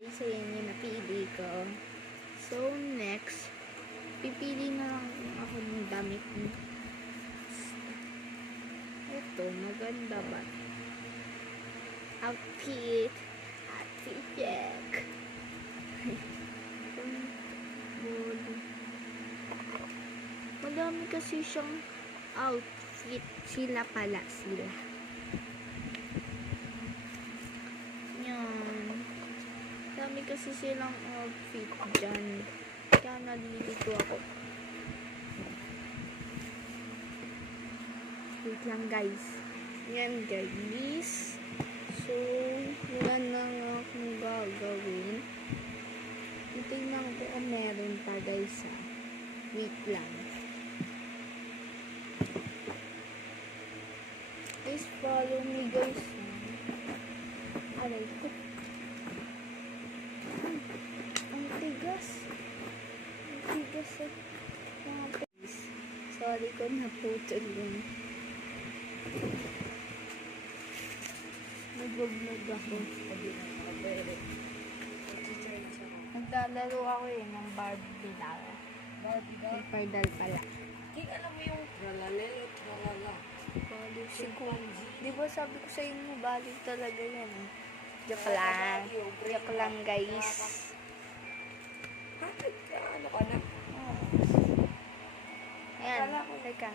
Isa yun yung napili ko. So, next, pipili na lang ako ng damit. Ito, maganda ba? Outfit check. Madami kasi siyang outfit. Sila. Yan. Dami kasi silang outfit dyan. Kaya nalilito ako. Wait lang guys. Yan guys. So, wala na nga akong gagawin. Tingnan ko kung meron pa guys ha. Wait lang. Please follow me guys. Aray ko. Ang tigas. Ang tigas eh. Mga guys. Sorry ko naputol yun. Nagwag ako. Naglalaro ako ng Barbie doll. Barbie doll pala. Alam mo yung tralalelo, tralala. Balik si Kunzi. Di ba sabi ko sa inyo, balik talaga yan. Joke lang. Joke lang guys. Bakit ka? Ano ka na? Ayan. Teka.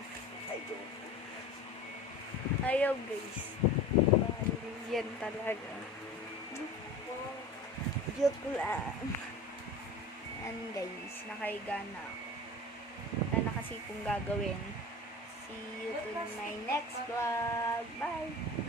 Ayaw guys. Balik yan talaga. Joke lang. Ayan guys. Nakahiga na ako. Wala na kasi kung gagawin. See you to my next vlog. Bye!